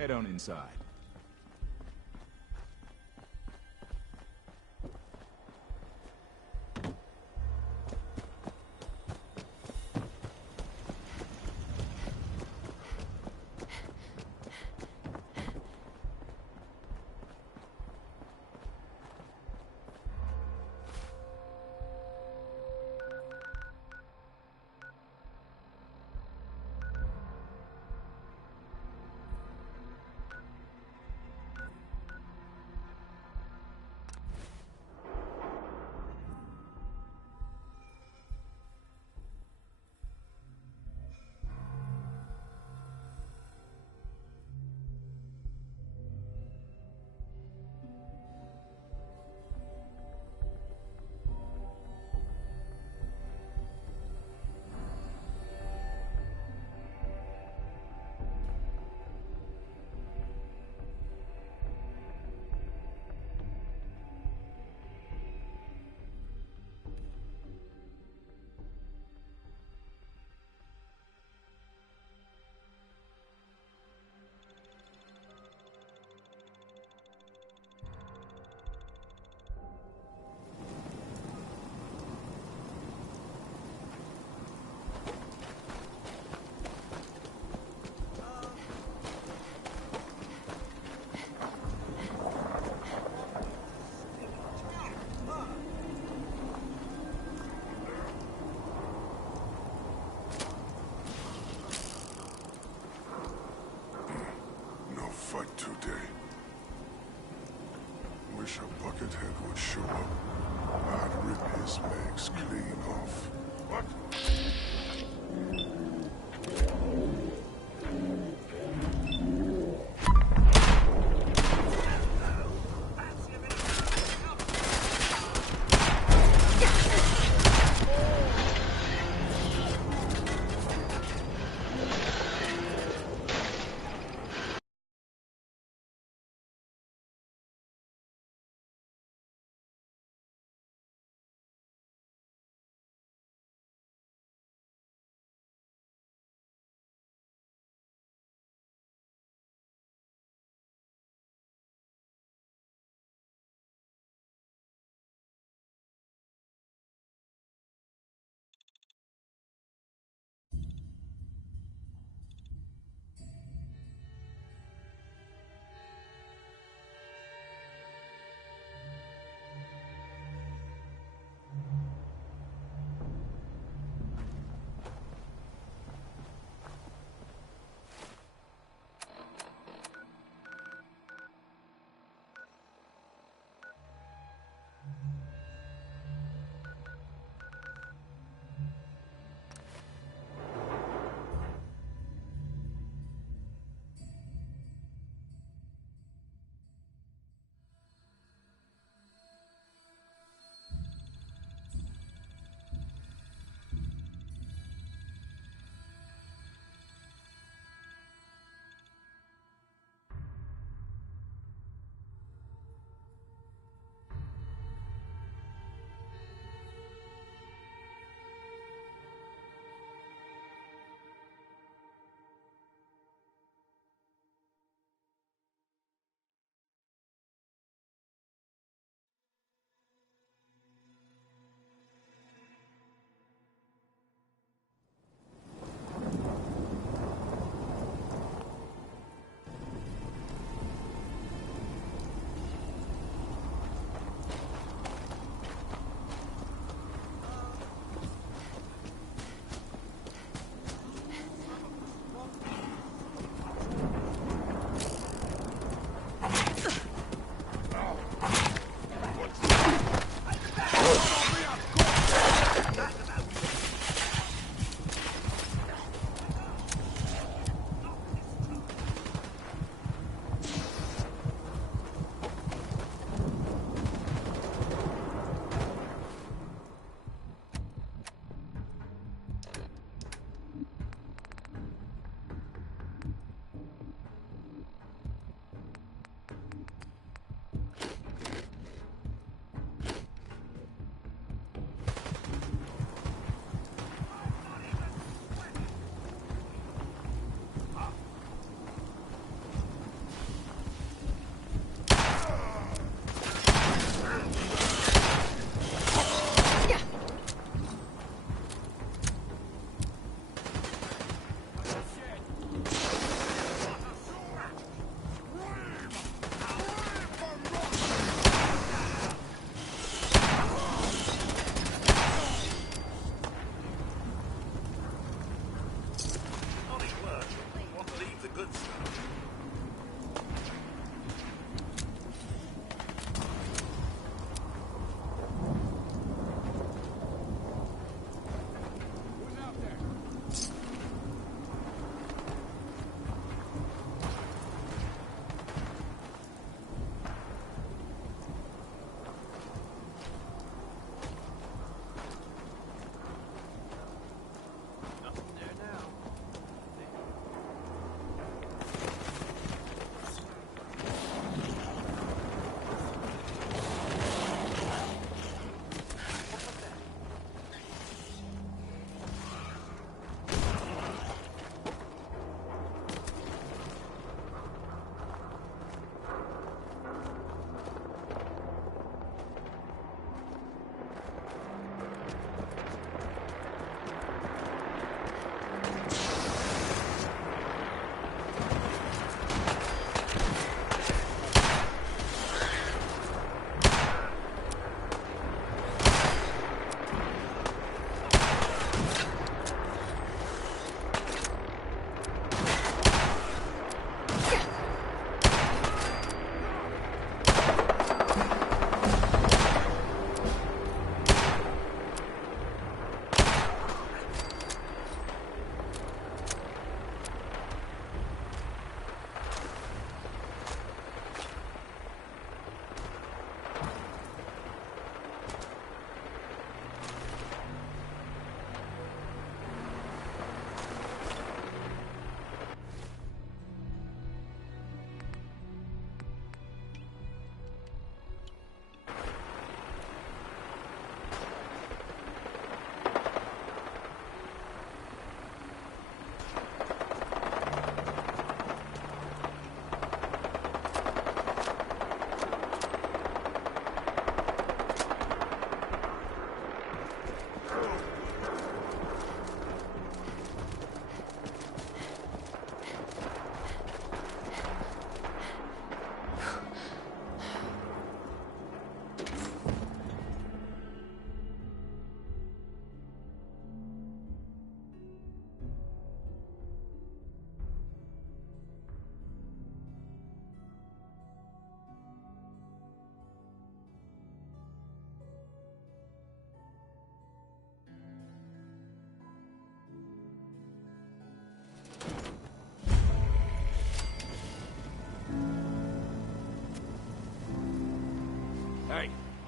Head on inside. Fight today. Wish a buckethead would show up. I'd rip his legs clean off. What?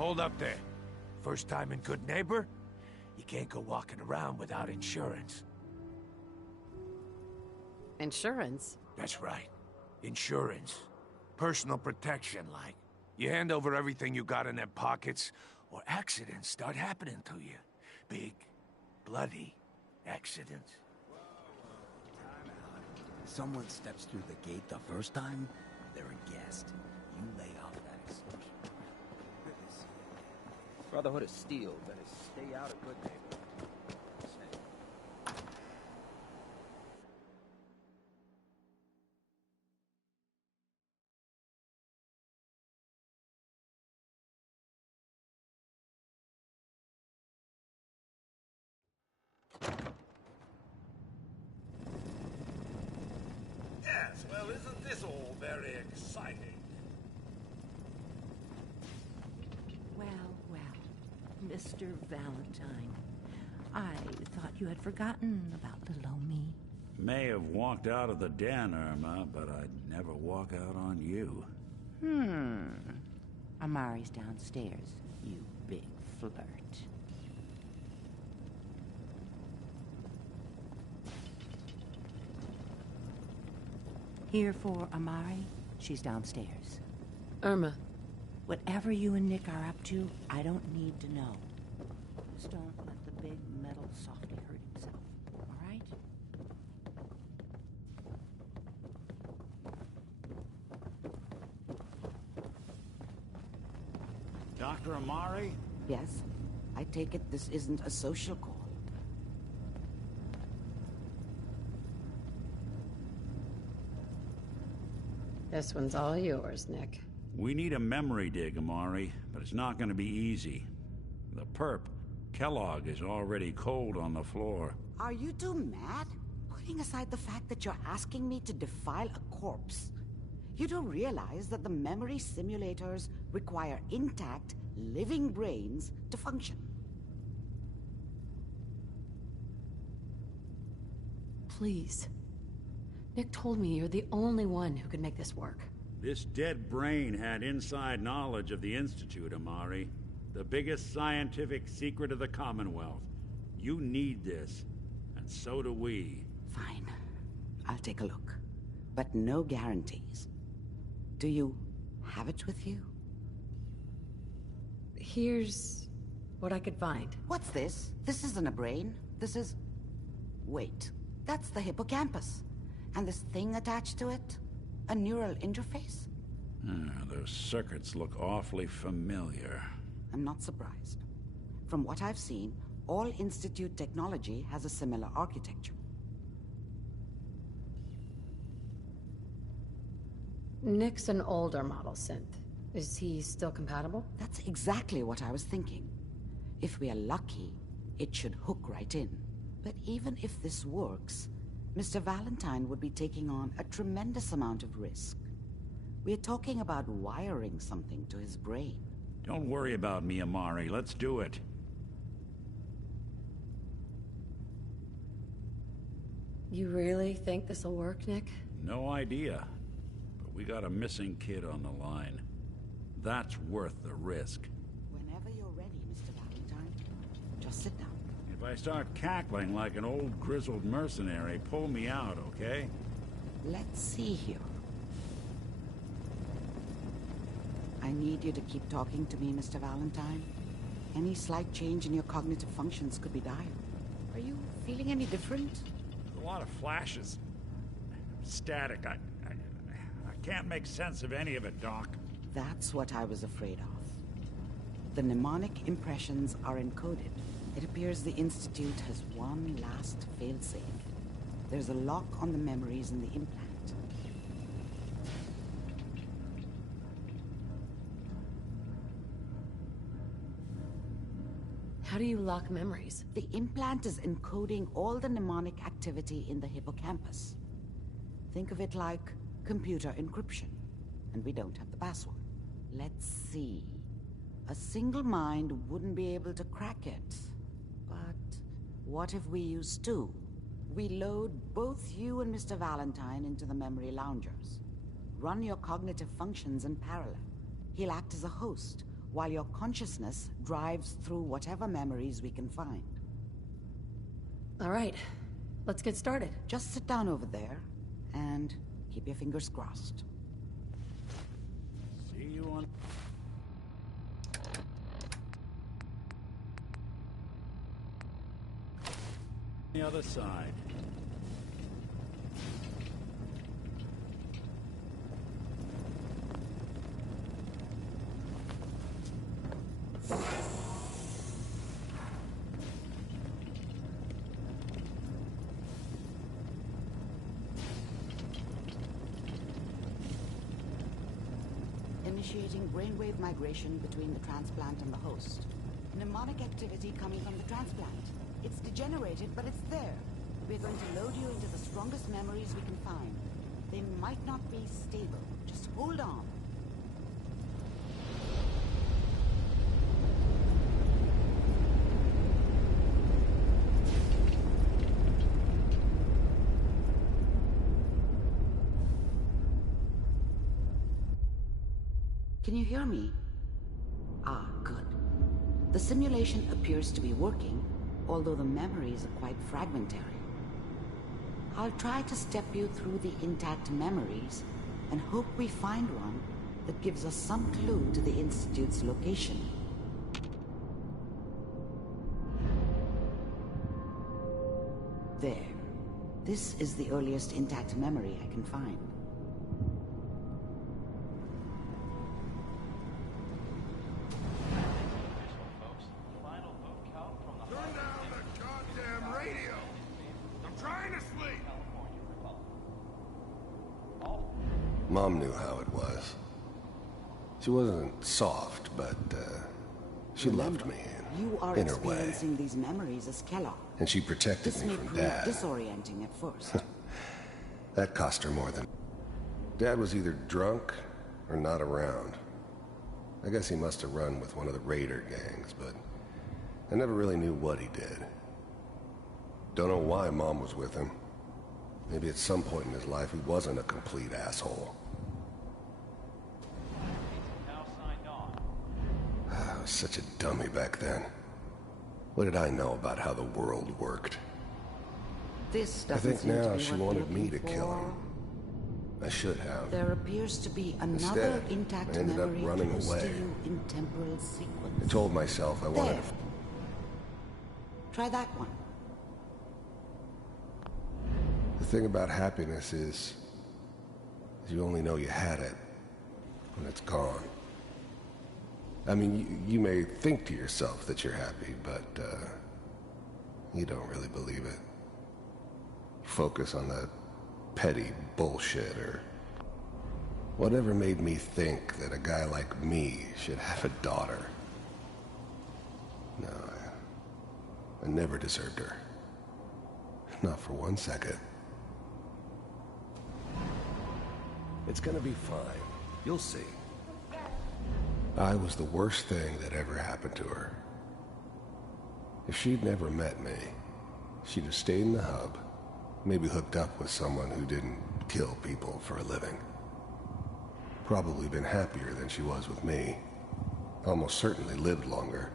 Hold up there. First time in Good Neighbor? You can't go walking around without insurance. Insurance? That's right. Insurance. Personal protection, like. You hand over everything you got in them pockets, or accidents start happening to you. Big, bloody accidents. Someone steps through the gate the first time, they're a guest. You lay off that excuse. Brotherhood of Steel better stay out of Good Neighbor. Yes, well, isn't this all very exciting? Well, Mr. Valentine. I thought you had forgotten about little old me. May have walked out of the den, Irma, but I'd never walk out on you. Amari's downstairs, you big flirt. Here for Amari? She's downstairs. Irma. Whatever you and Nick are up to, I don't need to know. Just don't let the big metal softy hurt himself, all right? Dr. Amari? Yes? I take it this isn't a social call. This one's all yours, Nick. We need a memory dig, Amari, but it's not going to be easy. The perp, Kellogg, is already cold on the floor. Are you two mad? Putting aside the fact that you're asking me to defile a corpse, you don't realize that the memory simulators require intact, living brains to function. Please. Nick told me you're the only one who could make this work. This dead brain had inside knowledge of the Institute, Amari. The biggest scientific secret of the Commonwealth. You need this, and so do we. Fine. I'll take a look. But no guarantees. Do you have it with you? Here's what I could find. What's this? This isn't a brain. This is... Wait. That's the hippocampus. And this thing attached to it? A neural interface? Those circuits look awfully familiar. I'm not surprised. From what I've seen, all Institute technology has a similar architecture. Nick's an older model synth. Is he still compatible? That's exactly what I was thinking. If we are lucky, it should hook right in. But even if this works, Mr. Valentine would be taking on a tremendous amount of risk. We're talking about wiring something to his brain. Don't worry about me, Amari. Let's do it. You really think this'll work, Nick? No idea. But we got a missing kid on the line. That's worth the risk. Whenever you're ready, Mr. Valentine, just sit down. If I start cackling like an old grizzled mercenary, pull me out, okay? Let's see here. I need you to keep talking to me, Mr. Valentine. Any slight change in your cognitive functions could be dire. Are you feeling any different? A lot of flashes. Static. I can't make sense of any of it, Doc. That's what I was afraid of. The mnemonic impressions are encoded. It appears the Institute has one last failsafe. There's a lock on the memories in the implant. How do you lock memories? The implant is encoding all the mnemonic activity in the hippocampus. Think of it like computer encryption, and we don't have the password. Let's see. A single mind wouldn't be able to crack it. But what if we use two? We load both you and Mr. Valentine into the memory loungers. Run your cognitive functions in parallel. He'll act as a host, while your consciousness drives through whatever memories we can find. All right, let's get started. Just sit down over there and keep your fingers crossed. See you on... the other side. Initiating brainwave migration between the transplant and the host. Mnemonic activity coming from the transplant. It's degenerated, but it's there. We're going to load you into the strongest memories we can find. They might not be stable. Just hold on. Can you hear me? Ah, good. The simulation appears to be working, although the memories are quite fragmentary. I'll try to step you through the intact memories and hope we find one that gives us some clue to the Institute's location. There. This is the earliest intact memory I can find. Mom knew how it was. She wasn't soft, but she loved me You are in her way. experiencing these memories as Kellogg. And she protected This me may from prove Dad. disorienting at first. That cost her more than... Dad was either drunk or not around. I guess he must have run with one of the raider gangs, but I never really knew what he did. Don't know why Mom was with him. Maybe at some point in his life he wasn't a complete asshole. I was such a dummy back then. What did I know about how the world worked? This I doesn't think seem to now be she what wanted you're me to looking kill for. him. I should have. There appears to be another Instead, intact I ended up memory running close away. to you in temporal sequence. I told myself I wanted There. to... Try that one. The thing about happiness is you only know you had it when it's gone. I mean, you may think to yourself that you're happy, but you don't really believe it. Focus on that petty bullshit or whatever made me think that a guy like me should have a daughter. No, I never deserved her. Not for 1 second. It's gonna be fine. You'll see. I was the worst thing that ever happened to her. If she'd never met me, she'd have stayed in the hub, maybe hooked up with someone who didn't kill people for a living. Probably been happier than she was with me. Almost certainly lived longer.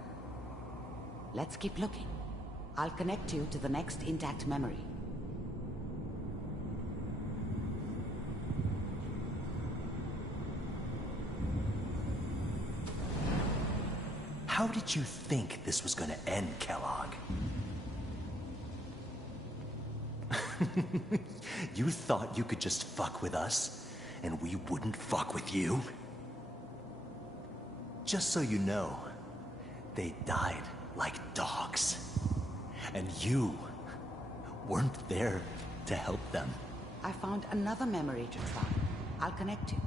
Let's keep looking. I'll connect you to the next intact memory. How did you think this was gonna end, Kellogg? You thought you could just fuck with us, and we wouldn't fuck with you? Just so you know, they died like dogs. And you weren't there to help them. I found another memory to try. I'll connect you.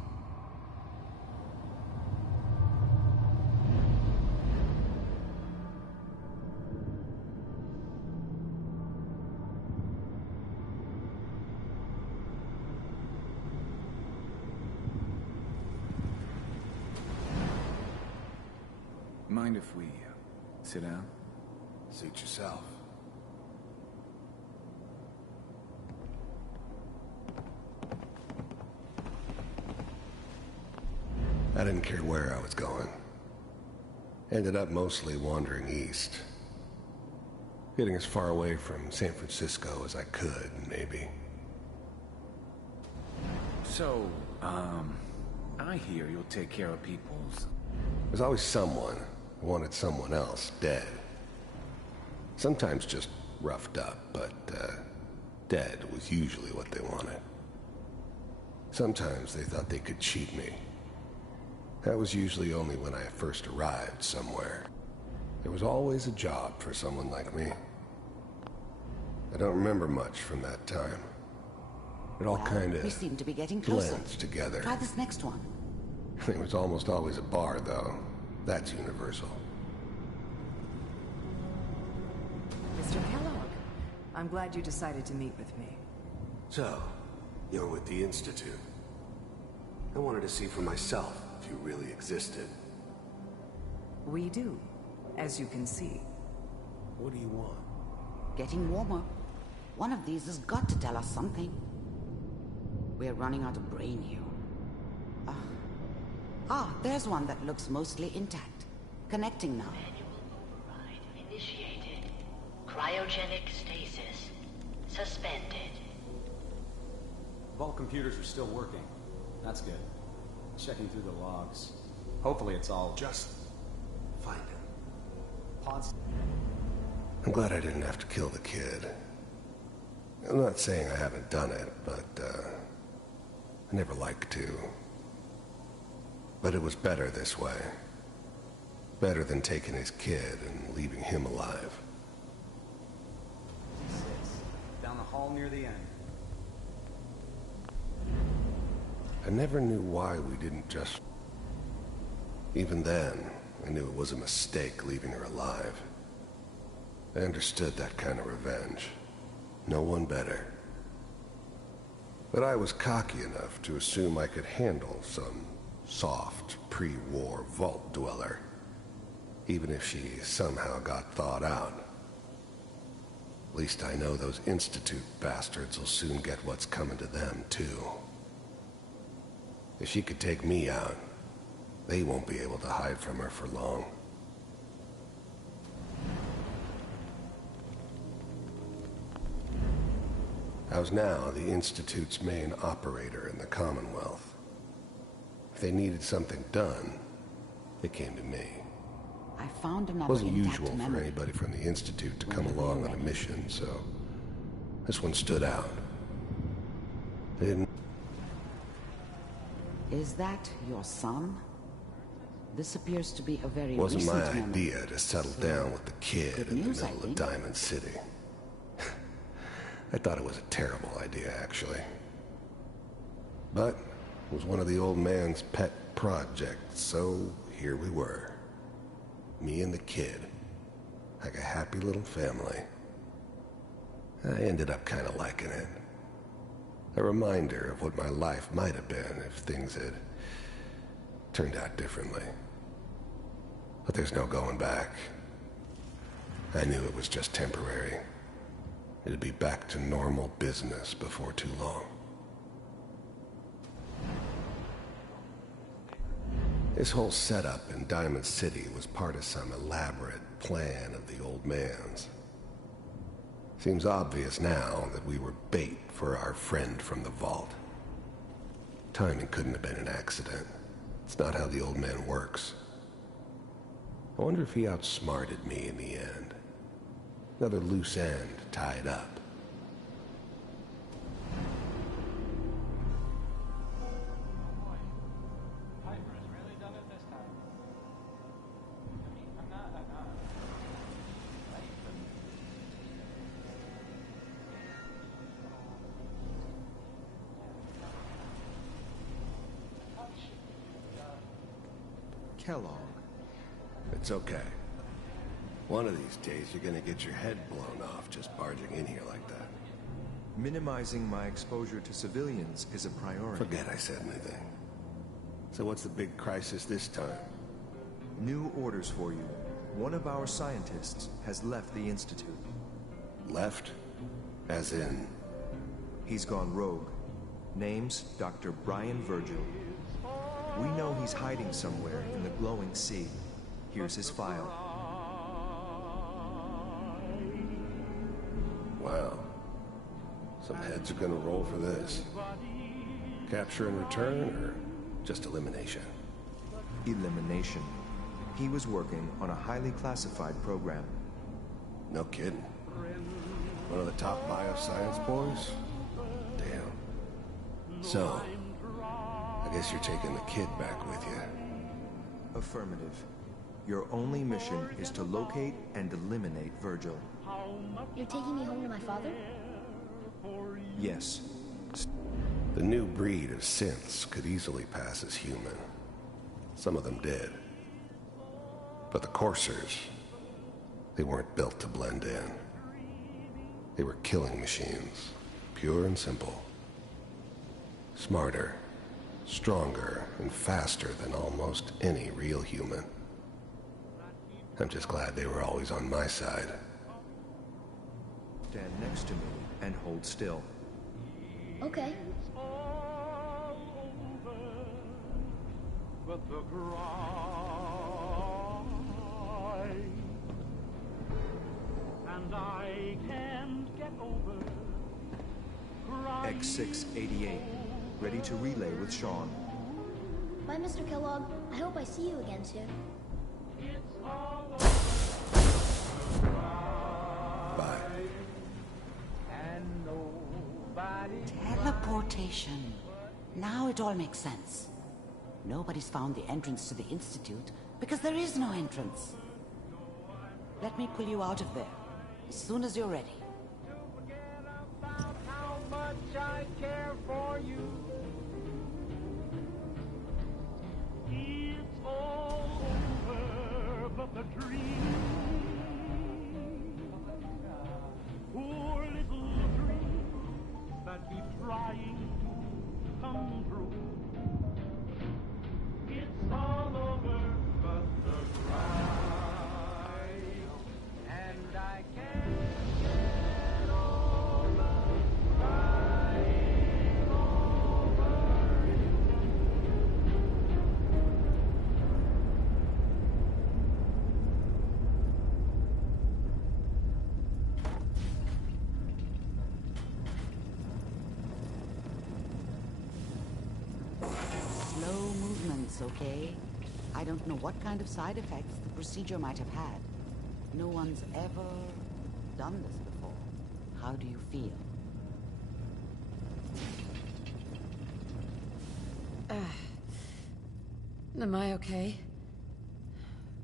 Mind if we sit down? Suit yourself. I didn't care where I was going. Ended up mostly wandering east. Getting as far away from San Francisco as I could, maybe. So, I hear you'll take care of people's... There's always someone who wanted someone else dead. Sometimes just roughed up, but, dead was usually what they wanted. Sometimes they thought they could cheat me. That was usually only when I first arrived somewhere. There was always a job for someone like me. I don't remember much from that time. It all kind of we seem to be getting closer. blends together. Try this next one. There was almost always a bar, though. That's universal. Mr. Kellogg, I'm glad you decided to meet with me. So, you're with the Institute. I wanted to see for myself if you really existed. We do, as you can see. What do you want? Getting warmer. One of these has got to tell us something. We're running out of brain here. There's one that looks mostly intact. Connecting now. Manual override initiated. Cryogenic stasis suspended. Vault computers are still working. That's good. Checking through the logs. Hopefully it's all... Just find him. Pods... I'm glad I didn't have to kill the kid. I'm not saying I haven't done it, but, I never liked to. But it was better this way. Better than taking his kid and leaving him alive. Down the hall near the end. I never knew why we didn't just... Even then, I knew it was a mistake leaving her alive. I understood that kind of revenge. No one better. But I was cocky enough to assume I could handle some soft, pre-war vault dweller, even if she somehow got thawed out. At least I know those Institute bastards will soon get what's coming to them, too. If she could take me out, they won't be able to hide from her for long. I was now the Institute's main operator in the Commonwealth. If they needed something done, they came to me. I found another It wasn't intact usual for memory. anybody from the Institute to come along on a mission, so this one stood out. They didn't... Is that your son? This appears to be a very It wasn't my recent memory. idea to settle down with the kid Good in the news, I middle of think. Diamond City. I thought it was a terrible idea, actually. But it was one of the old man's pet projects, so here we were. Me and the kid. Like a happy little family. I ended up kind of liking it. A reminder of what my life might have been if things had turned out differently. But there's no going back. I knew it was just temporary. It'd be back to normal business before too long. This whole setup in Diamond City was part of some elaborate plan of the old man's. Seems obvious now that we were bait for our friend from the vault. Timing couldn't have been an accident. It's not how the old man works. I wonder if he outsmarted me in the end. Another loose end tied up. Kellogg. It's okay. One of these days, you're gonna get your head blown off just barging in here like that. Minimizing my exposure to civilians is a priority. Forget I said anything. So what's the big crisis this time? New orders for you. One of our scientists has left the Institute. Left? As in? He's gone rogue. Name's Dr. Brian Virgil. We know he's hiding somewhere in the glowing sea. Here's his file. Wow. Some heads are gonna roll for this. Capture and return, or just elimination? Elimination. He was working on a highly classified program. No kidding. One of the top bioscience boys? Damn. So, I guess you're taking the kid back with you. Affirmative. Your only mission is to locate and eliminate Virgil. You're taking me home to my father? Yes. The new breed of synths could easily pass as human. Some of them did. But the coursers, they weren't built to blend in. They were killing machines, pure and simple. Smarter, stronger, and faster than almost any real human. I'm just glad they were always on my side. Stand next to me and hold still. Okay. But the cry, and I can't get over crying. X688, ready to relay with Sean. Bye, Mr. Kellogg. I hope I see you again soon. Bye. Teleportation. Now it all makes sense. Nobody's found the entrance to the Institute because there is no entrance. Let me pull you out of there as soon as you're ready. How much I care for you. It's all over, but the dream. Poor little dream that keeps trying to come true. It's all over, but the cry, and I can't get over crying over you. Slow movements, okay? I don't know what kind of side effects the procedure might have had. No one's ever done this before. How do you feel? Am I okay?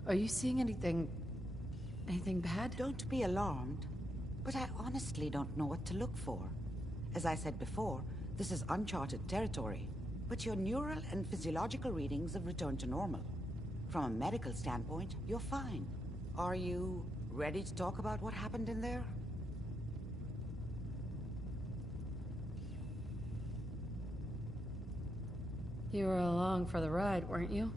Are you seeing anything bad? Don't be alarmed, but I honestly don't know what to look for. As I said before, this is uncharted territory, but your neural and physiological readings have returned to normal. From a medical standpoint, you're fine. Are you ready to talk about what happened in there? You were along for the ride, weren't you?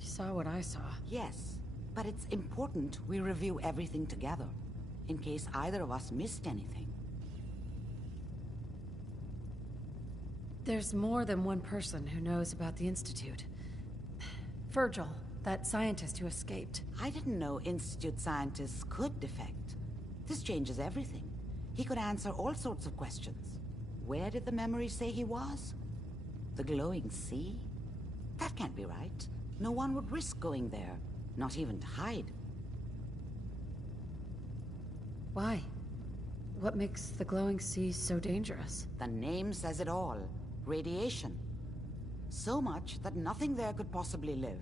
You saw what I saw. Yes, but it's important we review everything together, in case either of us missed anything. There's more than one person who knows about the Institute. Virgil, that scientist who escaped. I didn't know Institute scientists could defect. This changes everything. He could answer all sorts of questions. Where did the memory say he was? The glowing sea? That can't be right. No one would risk going there, not even to hide. Why? What makes the glowing sea so dangerous? The name says it all. Radiation. So much that nothing there could possibly live.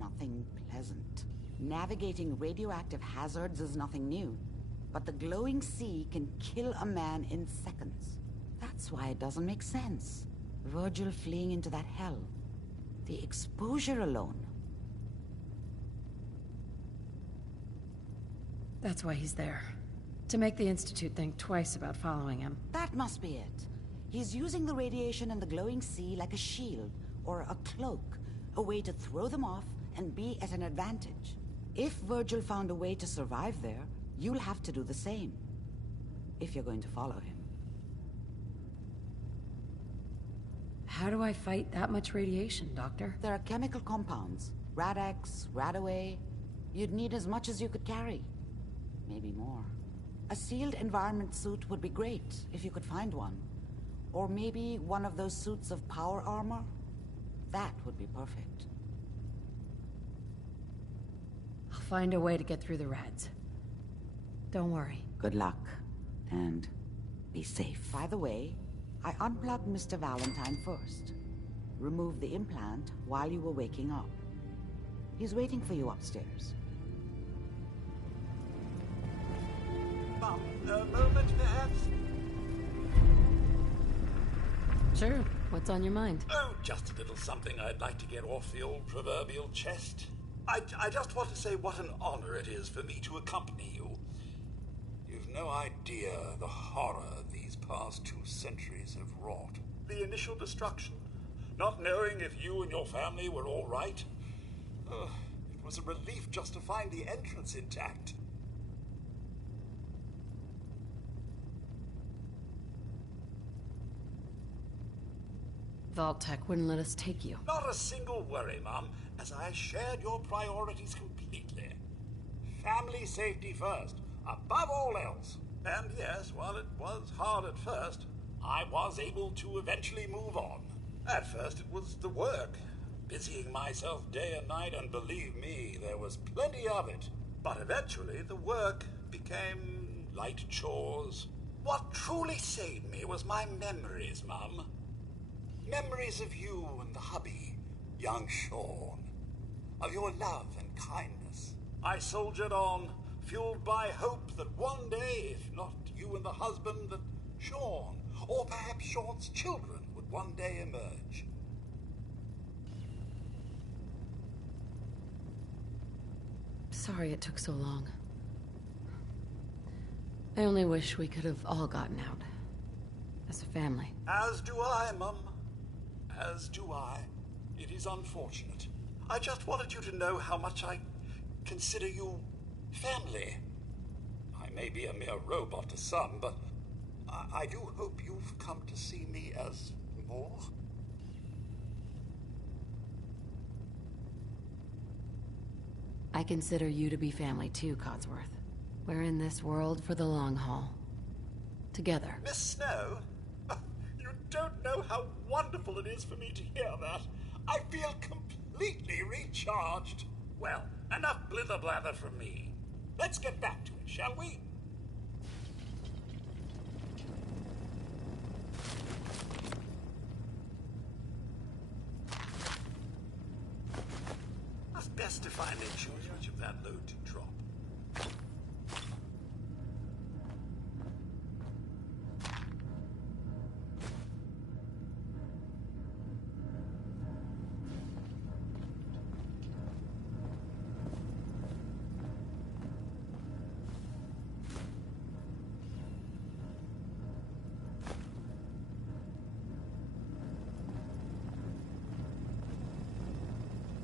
Nothing pleasant. Navigating radioactive hazards is nothing new. But the glowing sea can kill a man in seconds. That's why it doesn't make sense. Virgil fleeing into that hell. The exposure alone. That's why he's there. To make the Institute think twice about following him. That must be it. He's using the radiation and the glowing sea like a shield, or a cloak, a way to throw them off and be at an advantage. If Virgil found a way to survive there, you'll have to do the same. If you're going to follow him. How do I fight that much radiation, Doctor? There are chemical compounds. Rad-X, Radaway. You'd need as much as you could carry. Maybe more. A sealed environment suit would be great, if you could find one. Or maybe one of those suits of power armor? That would be perfect. I'll find a way to get through the rads. Don't worry. Good luck, and be safe. By the way, I unplugged Mr. Valentine first. Removed the implant while you were waking up. He's waiting for you upstairs. Mom, a moment perhaps? Sure. What's on your mind? Oh, just a little something I'd like to get off the old proverbial chest. I just want to say what an honor it is for me to accompany you. You've no idea the horror these past 2 centuries have wrought. The initial destruction, not knowing if you and your family were all right. It was a relief just to find the entrance intact. Vault-Tec wouldn't let us take you. Not a single worry, Mum, as I shared your priorities completely. Family safety first, above all else. And yes, while it was hard at first, I was able to eventually move on. At first it was the work, busying myself day and night, and believe me, there was plenty of it. But eventually the work became light chores. What truly saved me was my memories, Mum. Memories of you and the hubby, young Sean. Of your love and kindness. I soldiered on, fueled by hope that one day, if not you and the husband, that Sean, or perhaps Sean's children, would one day emerge. Sorry it took so long. I only wish we could have all gotten out. As a family. As do I, Mum. As do I. It is unfortunate. I just wanted you to know how much I consider you family. I may be a mere robot to some, but I do hope you've come to see me as more. I consider you to be family too, Codsworth. We're in this world for the long haul. Together. Miss Snow? You don't know how wonderful it is for me to hear that. I feel completely recharged. Well, enough blither-blather from me. Let's get back to it, shall we? It's best if I choose which of that load to drop.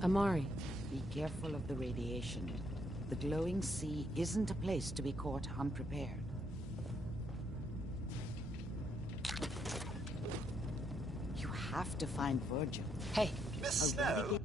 Amari. Be careful of the radiation. The glowing sea isn't a place to be caught unprepared. You have to find Virgil. Hey, Miss Snow?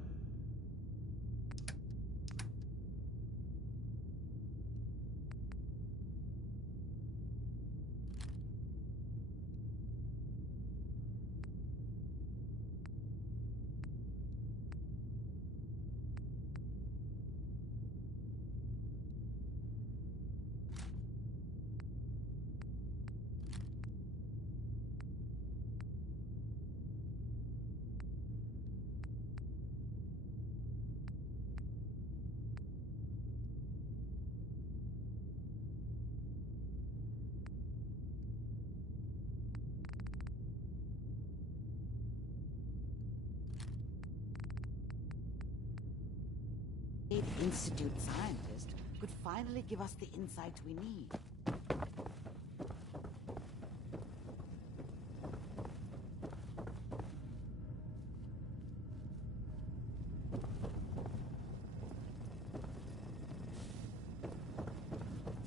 Institute scientist could finally give us the insight we need.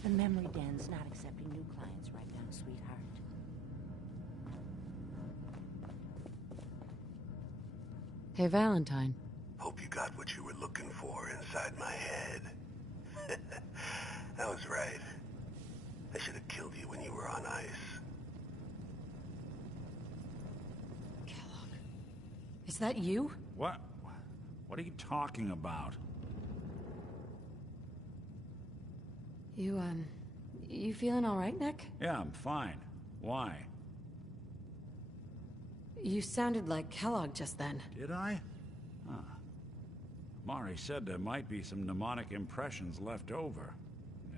The memory den's not accepting new clients right now, sweetheart. Hey, Valentine. Hope you got what you were looking for. war inside my head. I was right. I should have killed you when you were on ice. Is that you? What? What are you talking about? You feeling all right, Nick? Yeah, I'm fine. Why? You sounded like Kellogg just then. Did I? Huh. Mari said there might be some mnemonic impressions left over.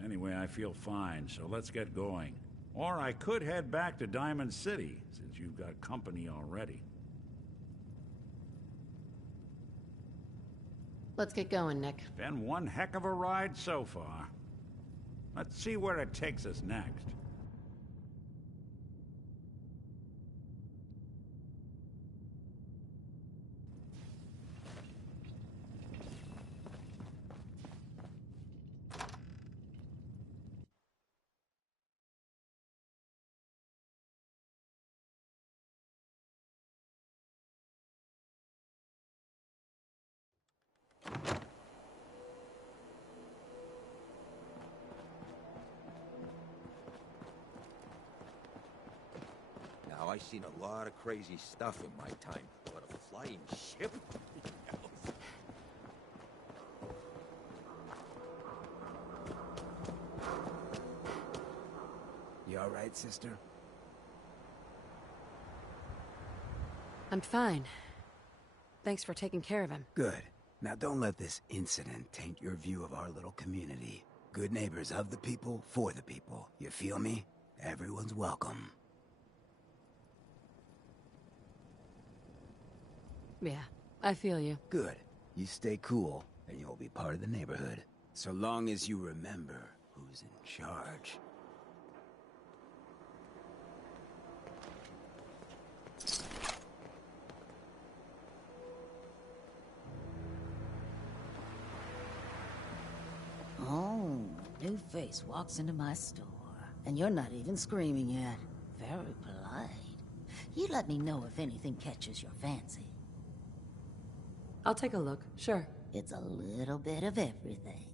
Anyway, I feel fine, so let's get going. Or I could head back to Diamond City, since you've got company already. Let's get going, Nick. Been one heck of a ride so far. Let's see where it takes us next. Now, I've seen a lot of crazy stuff in my time, but a flying ship? You all right, sister? I'm fine. Thanks for taking care of him. Good. Now don't let this incident taint your view of our little community. Good neighbors of the people, for the people. You feel me? Everyone's welcome. Yeah, I feel you. Good. You stay cool, and you'll be part of the neighborhood. So long as you remember who's in charge. Oh, new face walks into my store. And you're not even screaming yet. Very polite. You let me know if anything catches your fancy. I'll take a look, sure. It's a little bit of everything.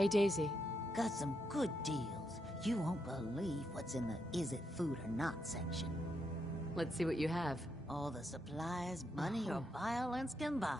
Hey, Daisy. Got some good deals. You won't believe what's in the is it food or not section. Let's see what you have. All the supplies money or violence can buy.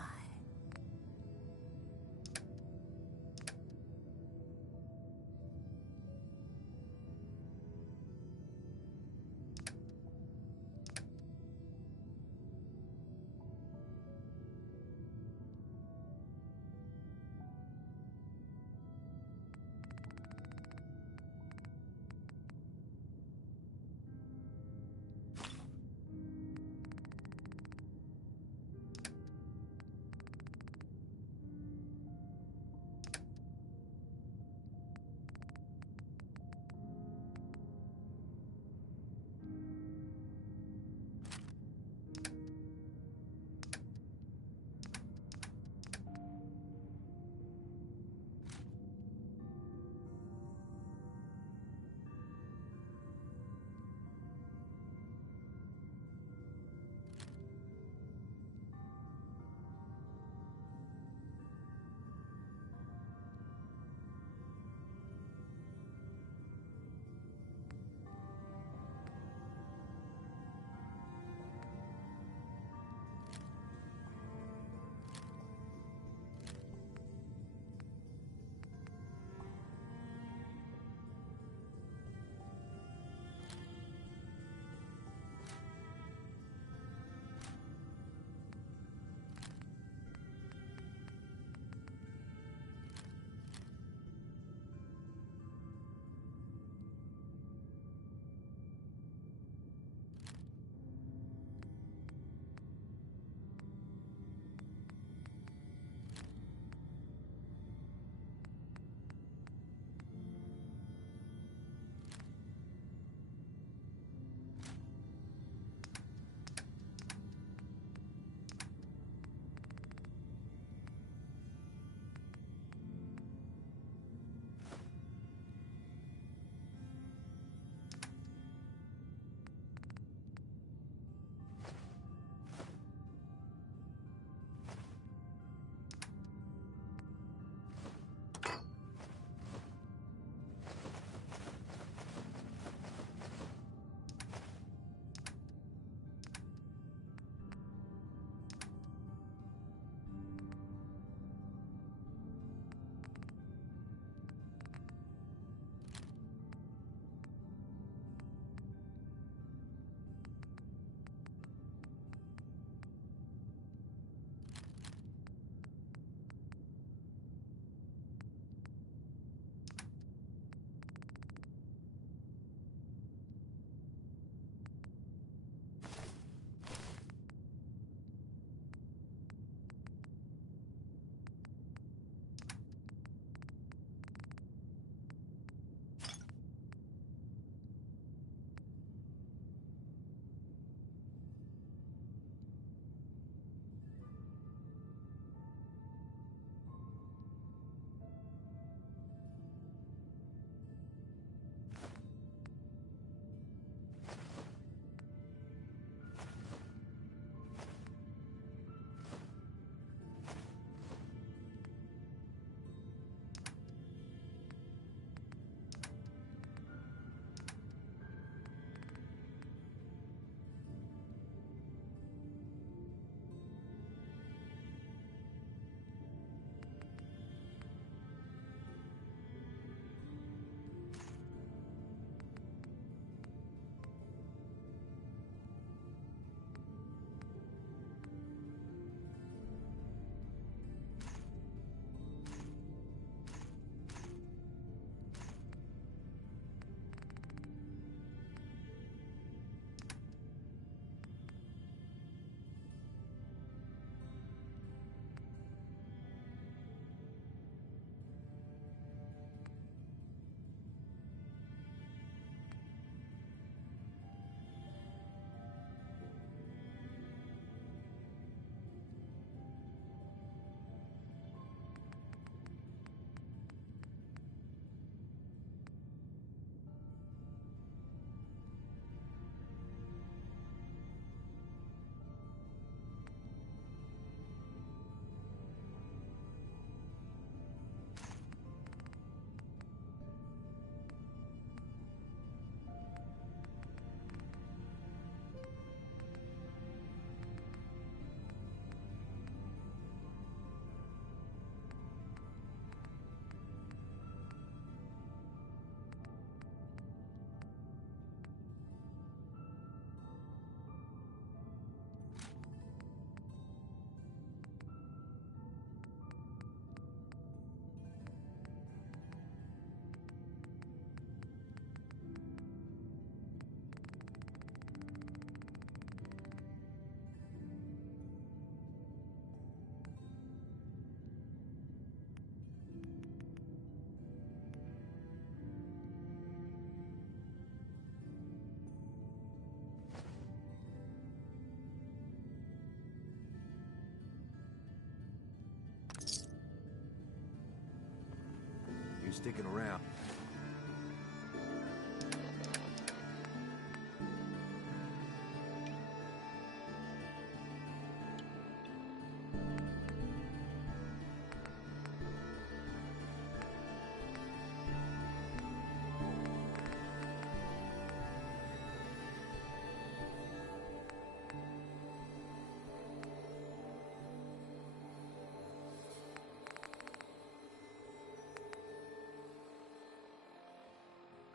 sticking around.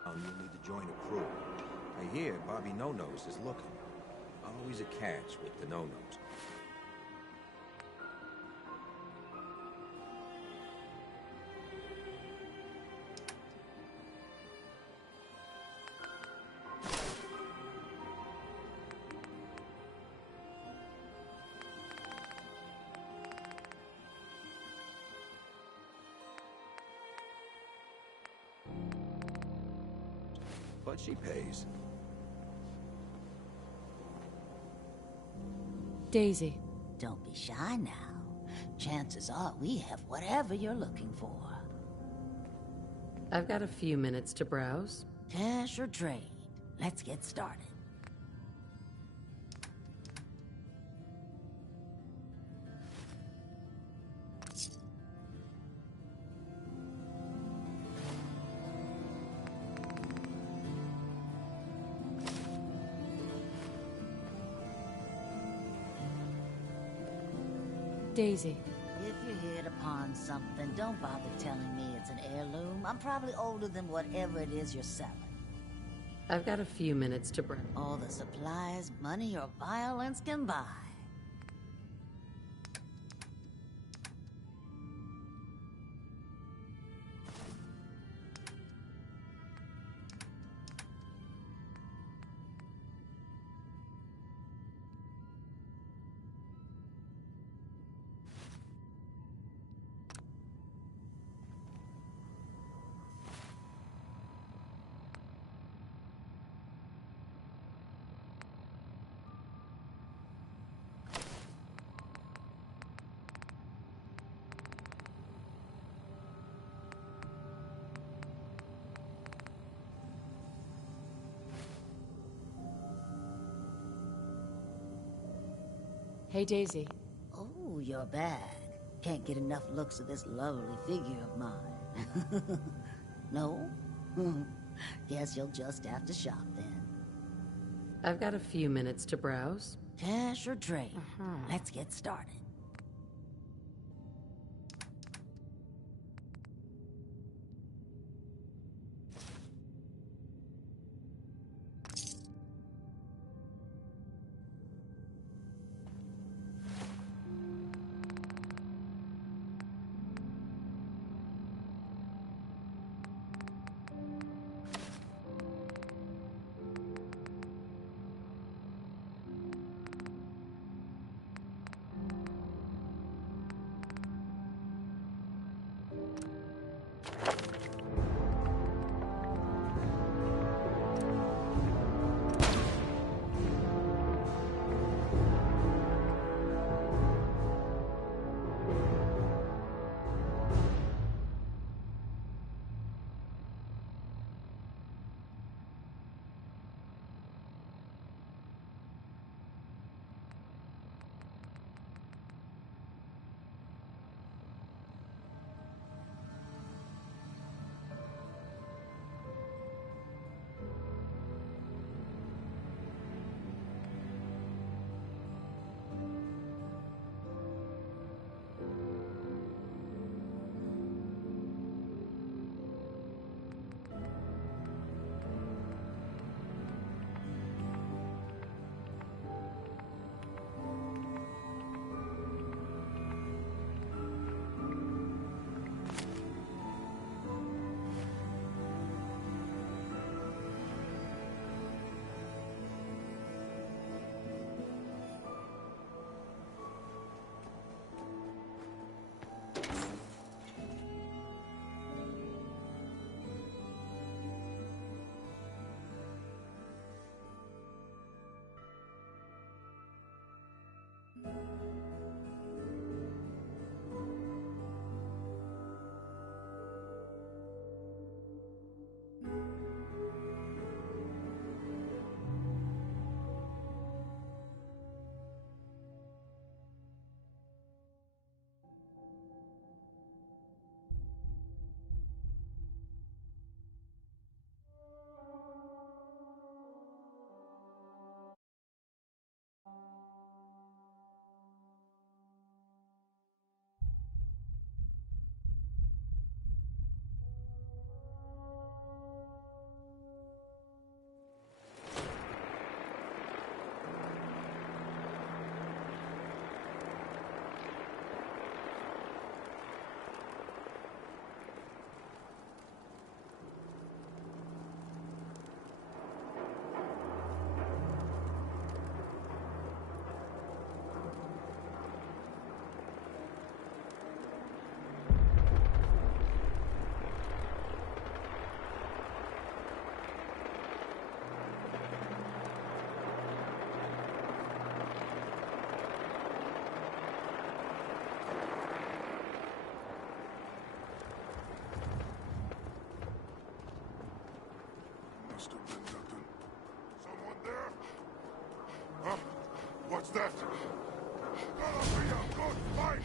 You'll need to join a crew. I hear Bobby No-Nose is looking. Always a catch with the No-Nose. But she pays. Daisy. Don't be shy now. Chances are we have whatever you're looking for. I've got a few minutes to browse. Cash or trade? Let's get started. Daisy. If you hit upon something, don't bother telling me it's an heirloom. I'm probably older than whatever it is you're selling. I've got a few minutes to browse. All the supplies money or violence can buy. Hey, Daisy. Oh, you're back. Can't get enough looks at this lovely figure of mine. No? Guess you'll just have to shop then. I've got a few minutes to browse. Cash or trade? Let's get started. Must have been nothing. Someone there? Huh? What's that? Gotta be a good fight!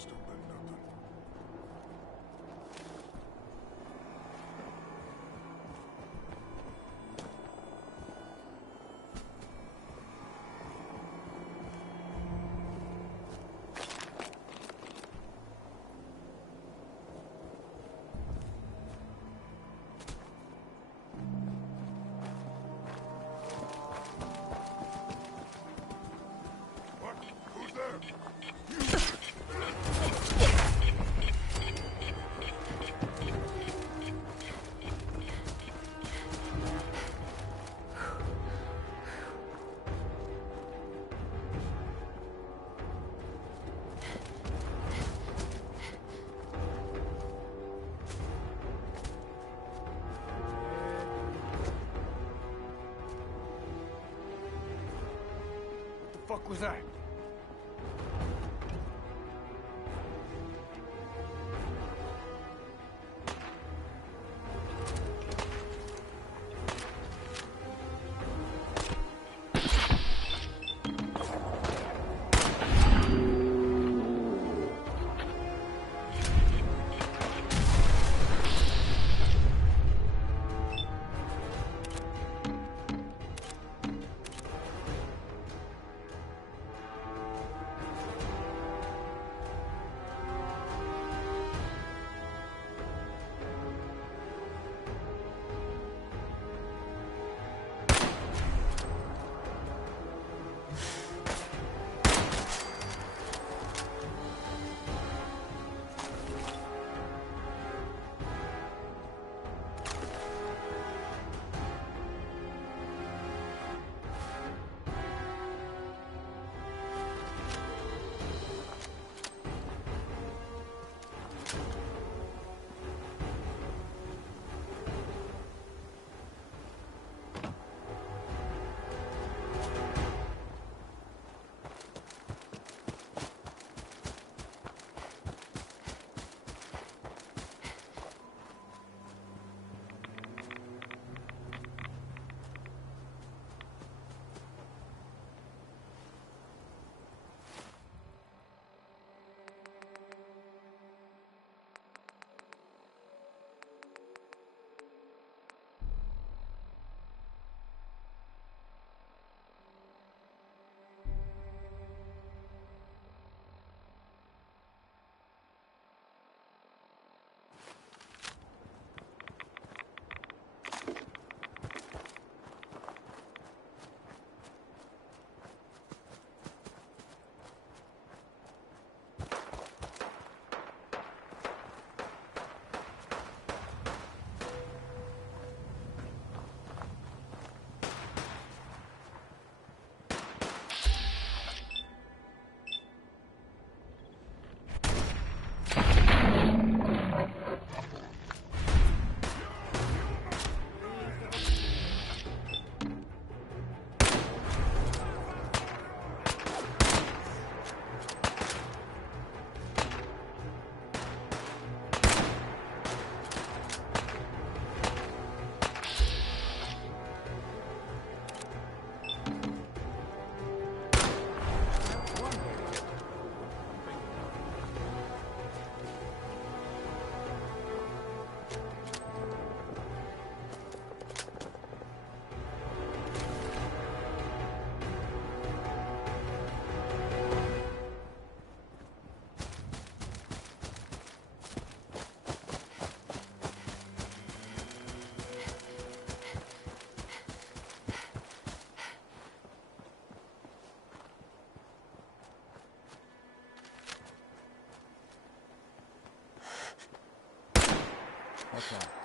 Must have been nothing. What? Who's there? What the fuck was that? Okay.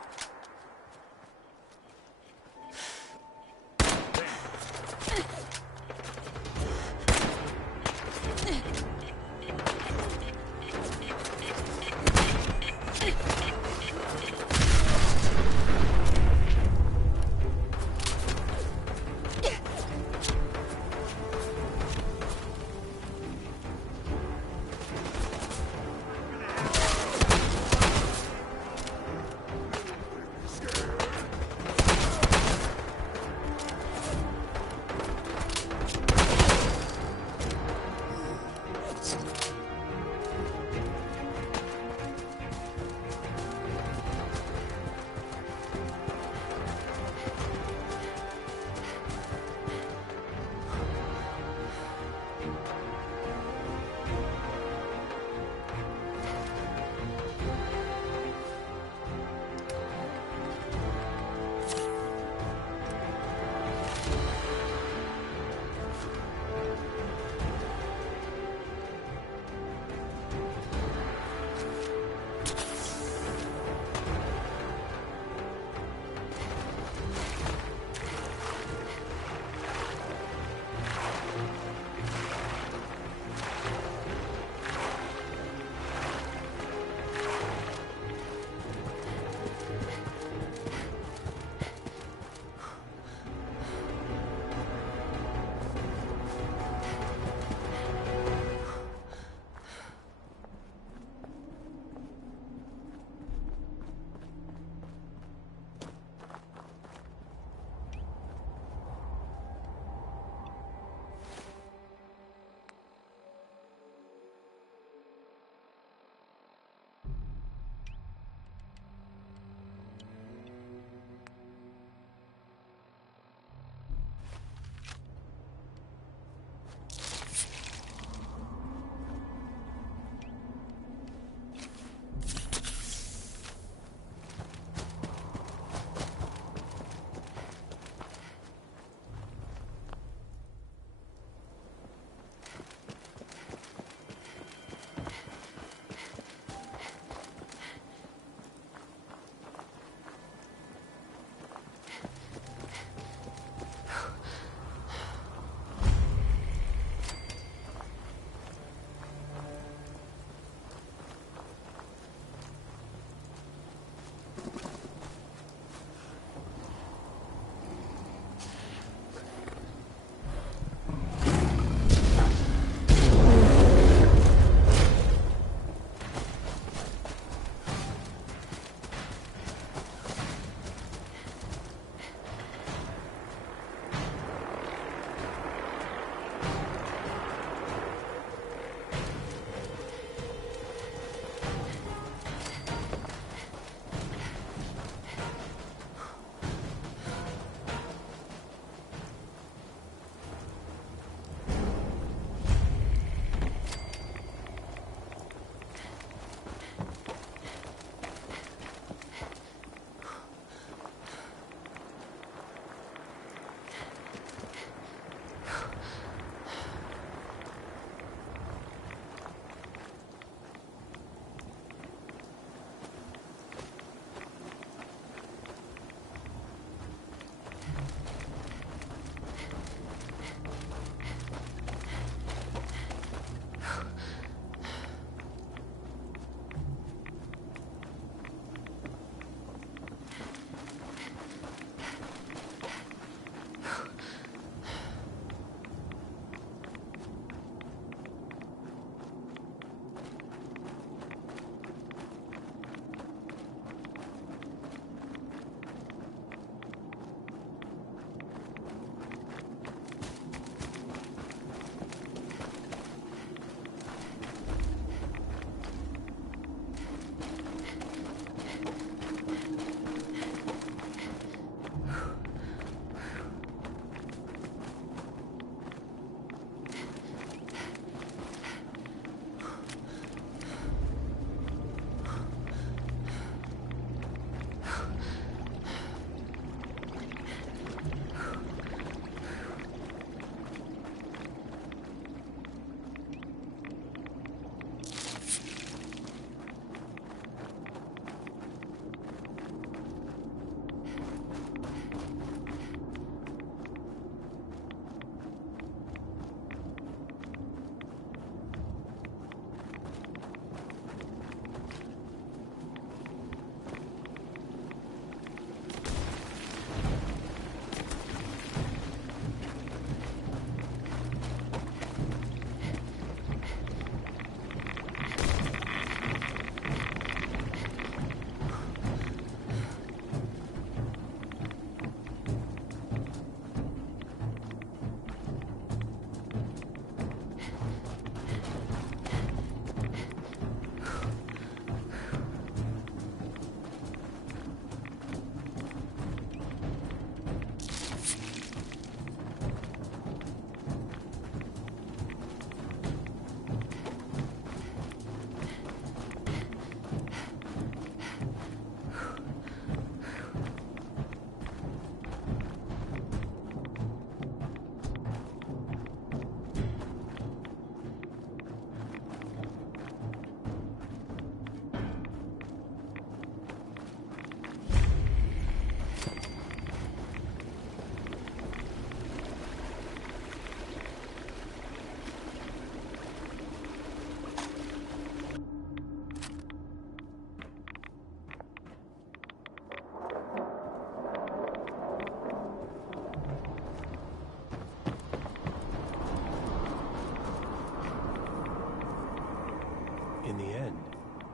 In the end,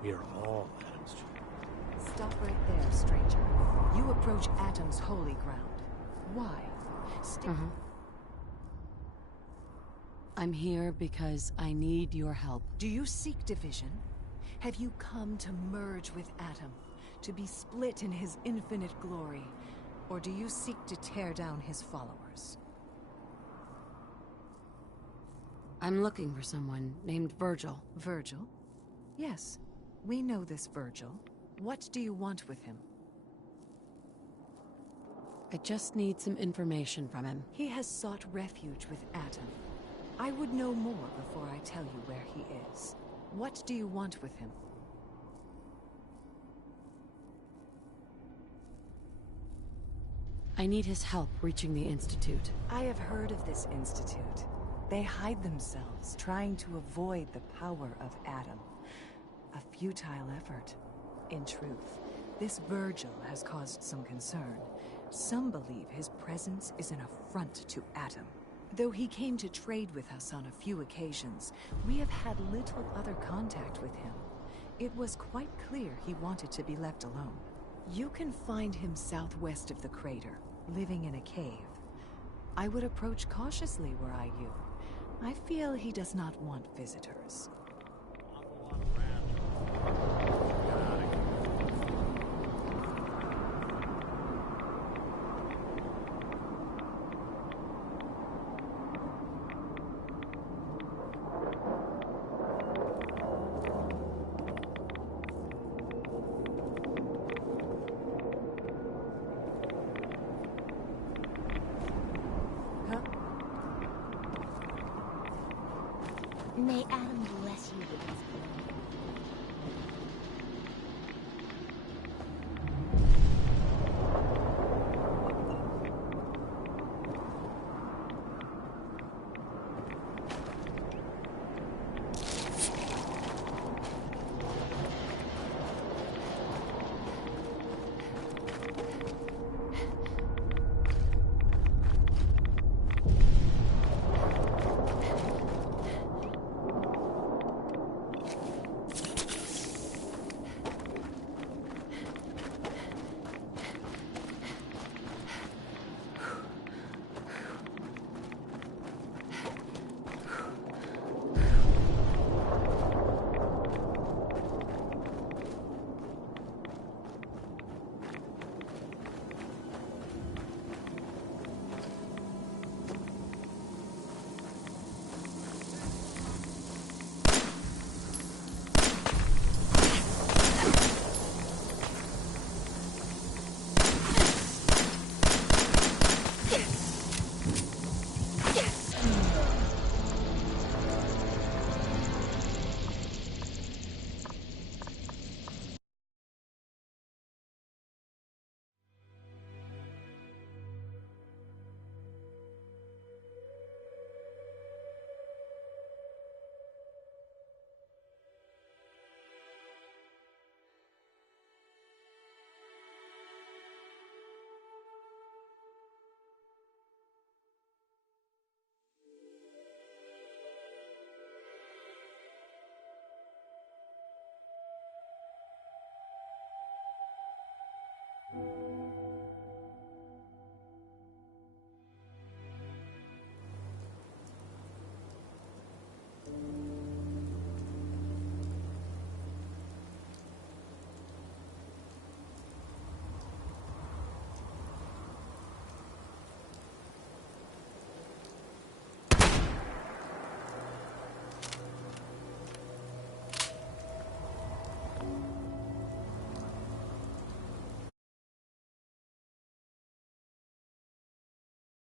we are all Adam's children. Stop right there, stranger. You approach Atom's holy ground. Why? I'm here because I need your help. Do you seek division? Have you come to merge with Atom? To be split in his infinite glory? Or do you seek to tear down his followers? I'm looking for someone named Virgil. Virgil? Yes, we know this Virgil. What do you want with him? I just need some information from him. He has sought refuge with Atom. I would know more before I tell you where he is. What do you want with him? I need his help reaching the Institute. I have heard of this Institute. They hide themselves, trying to avoid the power of Atom. A futile effort. In truth, this Virgil has caused some concern. Some believe his presence is an affront to Atom. Though he came to trade with us on a few occasions, we have had little other contact with him. It was quite clear he wanted to be left alone. You can find him southwest of the crater, living in a cave. I would approach cautiously were I you. I feel he does not want visitors. May Adam